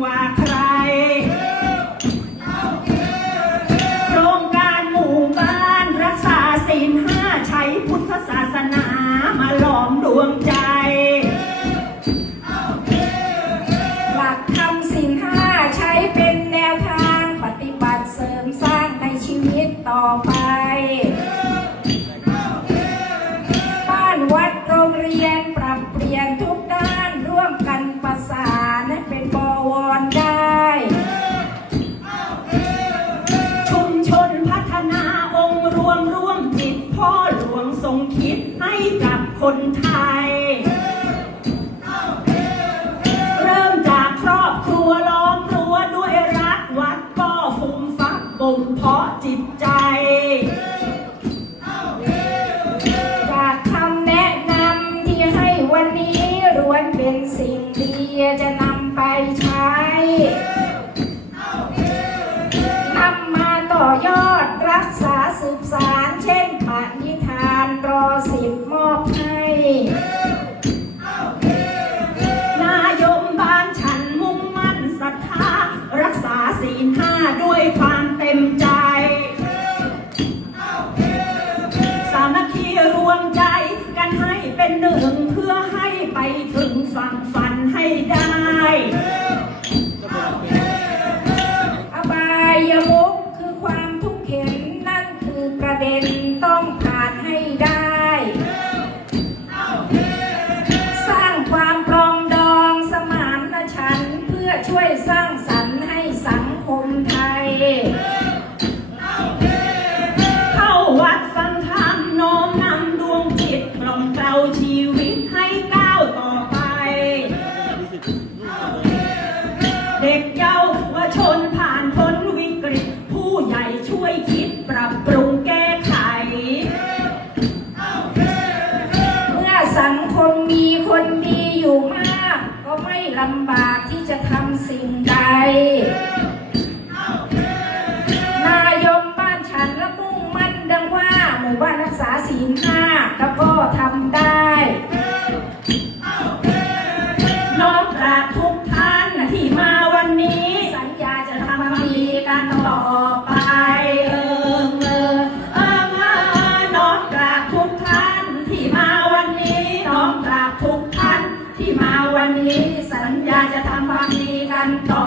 กว่าใครโครงการหมู่บ้านรักษาศีลห้าใช้พุทธศาสนามาหลอมดวงใจหลักธรรมศีลห้าใช้เป็นแนวทางปฏิบัติเสริมสร้างในชีวิตต่อไปบ้านวัดโรงเรียนปรับเปลี่ยนทุกด้านร่วมกันประสานให้เป็นบวรได้ชุมชนพัฒนาองค์รวมร่วมจิตพ่อหลวงทรงคิดให้กับคนไทยเริ่มจากครอบครัวล้อมรั้วด้วยรักวัดก็ฟูมฟักบ่มเพาะจิตใจจากคำแนะนำที่ให้วันนี้ล้วนเป็นสิ่งดีจะนำไปใช้นำมาต่อยอดรักษาสืบสานเช่นปณิธานร.10 มอบให้นายมบ้านฉันมุ่งมั่นศรัทธารักษาศีลห้าด้วยความเต็มใจสามัคคีรวมใจกันให้เป็นหนึ่งเพื่อให้ไปถึงฝั่งฝันให้ได้อบายมุขคือความทุกข์เข็นนั่นคือประเด็นต้องผ่านให้ได้สร้างความปรองดองสมานฉันท์เพื่อช่วยสร้างสรรค์ให้สังคมไทยเข้าวัดฟังธรรมโน้มนำดวงจิตกล่อมเกลาชีวิตให้ก้าวต่อไปเด็กเยาวชนผ่านพ้นวิกฤตผู้ใหญ่ช่วยคิดปรับปรุงแก้ไขเมื่อสังคมมีคนดีอยู่มากก็ไม่ลำบากที่จะทำสิ่งใดนายมบ้านฉันและมุ่งมั่นดังว่าหมู่บ้านรักษาศีลห้าแล้วก็ทำได้น้อมกราบทุกท่านที่มาวันนี้สัญญาจะทำความดีกันต่อไปน้อมกราบทุกท่านที่มาวันนี้น้อมกราบทุกท่านที่มาวันนี้สัญญาจะทำความดีกันต่อ